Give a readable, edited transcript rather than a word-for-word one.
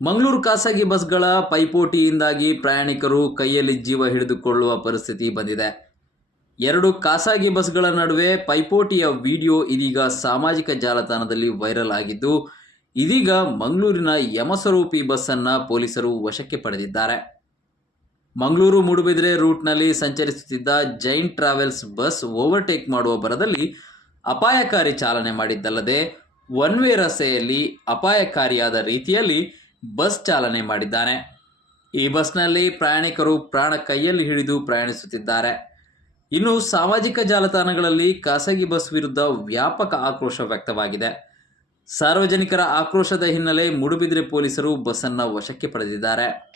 ಮಂಗಳೂರು ಖಾಸಗಿ ಬಸ್ಗಳ ಪೈಪೋಟಿಯಿಂದಾಗಿ ಪ್ರಯಾಣಿಕರು ಕೈಯಲ್ಲಿ ಜೀವ ಹಿಡಿದುಕೊಳ್ಳುವ ಪರಿಸ್ಥಿತಿ ಬಂದಿದೆ. ಎರಡು ಖಾಸಗಿ ಬಸ್ಗಳ ನಡುವೆ ಪೈಪೋಟಿಯ ವಿಡಿಯೋ ಇದೀಗ ಸಾಮಾಜಿಕ ಜಾಲತಾಣದಲ್ಲಿ ವೈರಲ್ ಆಗಿದ್ದು, ಇದೀಗ ಮಂಗಳೂರಿನ ಯಮಸ್ವರೂಪಿ ಬಸ್ಸನ್ನು ಪೊಲೀಸರು ವಶಕ್ಕೆ ಪಡೆದಿದ್ದಾರೆ. ಮಂಗಳೂರು ಮೂಡುಬಿದಿರೆ ರೂಟ್ನಲ್ಲಿ ಸಂಚರಿಸುತ್ತಿದ್ದ ಜೈಂಟ್ ಟ್ರಾವೆಲ್ಸ್ ಬಸ್ ಓವರ್ಟೇಕ್ ಮಾಡುವ ಭರದಲ್ಲಿ ಅಪಾಯಕಾರಿ ಚಾಲನೆ ಮಾಡಿದ್ದಲ್ಲದೆ ಒನ್ ವೇ ರಸ್ತೆಯಲ್ಲಿ ಅಪಾಯಕಾರಿಯಾದ ರೀತಿಯಲ್ಲಿ ಬಸ್ ಚಾಲನೆ ಮಾಡಿದ್ದಾನೆ. ಈ ಬಸ್ನಲ್ಲಿ ಪ್ರಯಾಣಿಕರು ಪ್ರಾಣ ಕೈಯಲ್ಲಿ ಹಿಡಿದು ಪ್ರಯಾಣಿಸುತ್ತಿದ್ದಾರೆ. ಇನ್ನು ಸಾಮಾಜಿಕ ಜಾಲತಾಣಗಳಲ್ಲಿ ಖಾಸಗಿ ಬಸ್ ವಿರುದ್ಧ ವ್ಯಾಪಕ ಆಕ್ರೋಶ ವ್ಯಕ್ತವಾಗಿದೆ. ಸಾರ್ವಜನಿಕರ ಆಕ್ರೋಶದ ಹಿನ್ನೆಲೆ ಮೂಡುಬಿದಿರೆ ಪೊಲೀಸರು ಬಸ್ಸನ್ನು ವಶಕ್ಕೆ ಪಡೆದಿದ್ದಾರೆ.